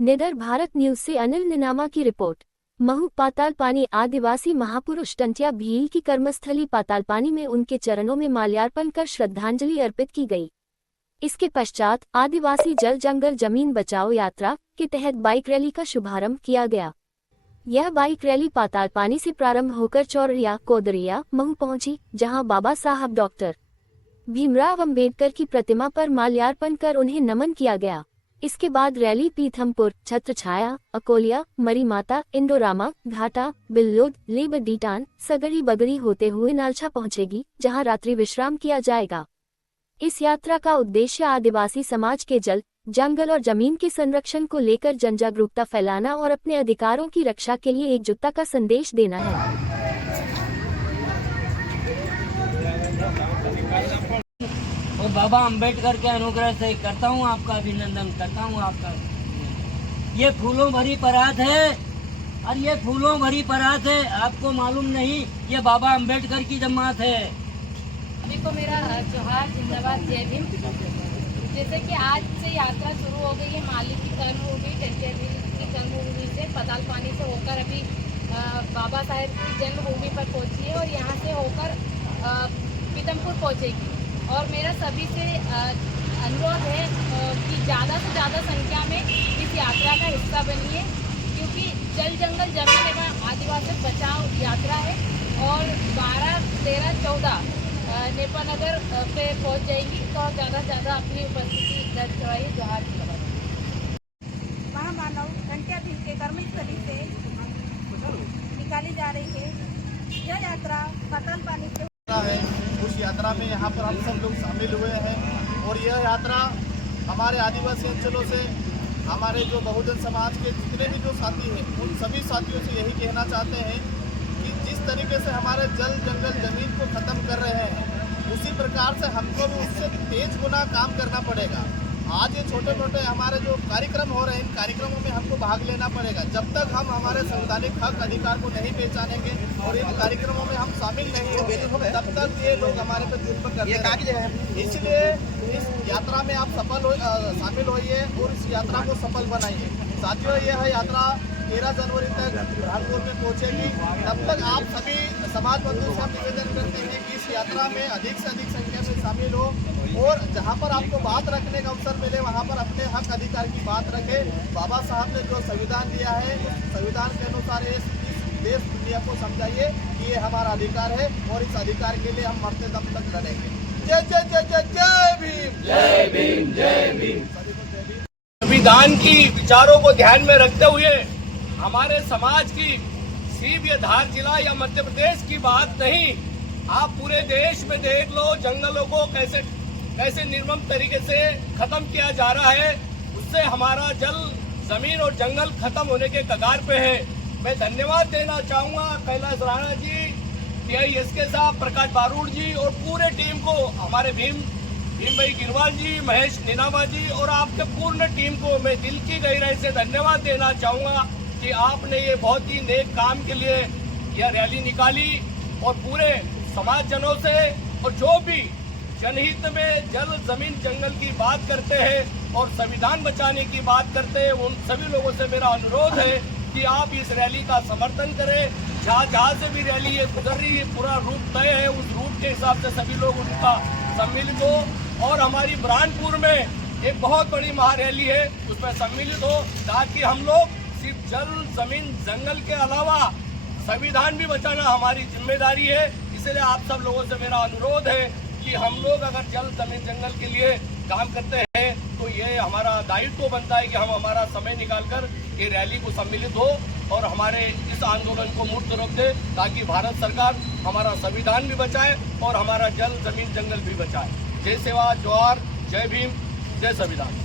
निडर भारत न्यूज से अनिल निनामा की रिपोर्ट। महू पातालपानी आदिवासी महापुरुष टंटिया भील की कर्मस्थली पातालपानी में उनके चरणों में माल्यार्पण कर श्रद्धांजलि अर्पित की गई। इसके पश्चात आदिवासी जल जंगल जमीन बचाओ यात्रा के तहत बाइक रैली का शुभारंभ किया गया। यह बाइक रैली पातालपानी से प्रारंभ होकर चौररिया कोदरिया महू पहुंची, जहां बाबा साहब डॉक्टर भीमराव अंबेडकर की प्रतिमा पर माल्यार्पण कर उन्हें नमन किया गया। इसके बाद रैली पीथमपुर, छत्रछाया, अकोलिया, मरी माता, इंडोरामा, घाटा, बिल्लोद, लेबडीटान, सगड़ी बगड़ी होते हुए नालछा पहुंचेगी, जहां रात्रि विश्राम किया जाएगा। इस यात्रा का उद्देश्य आदिवासी समाज के जल, जंगल और जमीन के संरक्षण को लेकर जनजागरूकता फैलाना और अपने अधिकारों की रक्षा के लिए एकजुटता का संदेश देना है। और बाबा अंबेडकर के अनुग्रह से करता हूँ आपका अभिनंदन करता हूँ आपका। ये फूलों भरी परात है और ये फूलों भरी परात है, आपको मालूम नहीं ये बाबा अंबेडकर की जमात है। सभी को मेरा जोहार, जिंदाबाद, जय भीम। जैसे कि आज से यात्रा शुरू हो गई है माली की कर्मभूमि टंटिया भील की कर्मभूमि से पातालपानी से होकर अभी बाबा साहेब की जन्मभूमि पर पहुंची है और यहाँ से होकर पीथमपुर पहुंचेगी। और मेरा सभी से अनुरोध है कि ज़्यादा से ज़्यादा संख्या में इस यात्रा का हिस्सा बनिए, क्योंकि जल जंगल जमीन एवं आदिवासी बचाओ यात्रा है और 12, 13, 14 नेपानगर पे पहुंच जाएंगी। तो ज़्यादा से ज़्यादा अपनी उपस्थिति दर्ज करवाइए। जोहार महामानव टंटिया भील के कर्मस्थली से निकाली जा रही है। यह यात्रा पातालपानी से है। उस यात्रा में यहाँ पर हम सब लोग शामिल हुए हैं और यह यात्रा हमारे आदिवासी अंचलों से हमारे जो बहुजन समाज के जितने भी जो साथी हैं उन सभी साथियों से यही कहना चाहते हैं कि जिस तरीके से हमारे जल जंगल जमीन को ख़त्म कर रहे हैं उसी प्रकार से हमको भी उससे तेज गुना काम करना पड़ेगा। आज ये छोटे मोटे हमारे जो कार्यक्रम हो रहे हैं इन कार्यक्रमों में हमको भाग लेना पड़ेगा। जब तक हम हमारे संवैधानिक हक अधिकार को नहीं पहचानेंगे और इन कार्यक्रमों में हम शामिल नहीं होंगे तब तक ये लोग हमारे पर जुल्म करते हैं। इसलिए इस यात्रा में आप शामिल होइए और इस यात्रा को सफल बनाइए। साथियों, यह यात्रा 13 जनवरी तक बुरहानपुर में पहुंचेगी। तब तक आप सभी समाज बंधुओं से हम निवेदन करते हैं कि इस यात्रा में अधिक से अधिक संख्या में शामिल हो और जहां पर आपको बात रखने का अवसर मिले वहां पर अपने हक अधिकार की बात रखें। बाबा साहब ने जो संविधान दिया है उस संविधान के अनुसार इस देश दुनिया को समझाइए कि ये हमारा अधिकार है और इस अधिकार के लिए हम मरते दम तक लड़ेंगे। जय जय जय जय जय भीम, जय भीम, जय भीम। संविधान की विचारों को ध्यान में रखते हुए हमारे समाज की सिर्फ ये धार जिला या मध्य प्रदेश की बात नहीं, आप पूरे देश में देख लो जंगलों को कैसे निर्मम तरीके से खत्म किया जा रहा है। उससे हमारा जल, जमीन और जंगल खत्म होने के कगार पे है। मैं धन्यवाद देना चाहूंगा कैलाश राणा जी, PISK साहब, प्रकाश बारूड़ जी और पूरे टीम को, हमारे भीम भाई गिरवाल जी, महेश निनामा जी और आपके पूर्ण टीम को मैं दिल की गहराई से धन्यवाद देना चाहूंगा कि आपने ये बहुत ही नेक काम के लिए यह रैली निकाली और पूरे समाज जनों से और जो भी जनहित में जल, जमीन, जंगल की बात करते हैं और संविधान बचाने की बात करते हैं उन सभी लोगों से मेरा अनुरोध है कि आप इस रैली का समर्थन करें। जहाँ से भी रैली ये गुजर रही है पूरा रूट तय है, उस रूट के हिसाब से सभी लोग उनका सम्मिलित हो और हमारी बुरहानपुर में एक बहुत बड़ी महारैली है उसमें सम्मिलित हो, ताकि हम लोग सिर्फ जल, जमीन, जंगल के अलावा संविधान भी बचाना हमारी जिम्मेदारी है। इसलिए आप सब लोगों से मेरा अनुरोध है कि हम लोग अगर जल, जमीन, जंगल के लिए काम करते हैं तो ये हमारा दायित्व बनता है कि हम हमारा समय निकालकर ये रैली को सम्मिलित हो और हमारे इस आंदोलन को मूर्त रूप दे, ताकि भारत सरकार हमारा संविधान भी बचाए और हमारा जल, जमीन, जंगल भी बचाए। जय सेवा, जोहार, जय भीम, जय संविधान।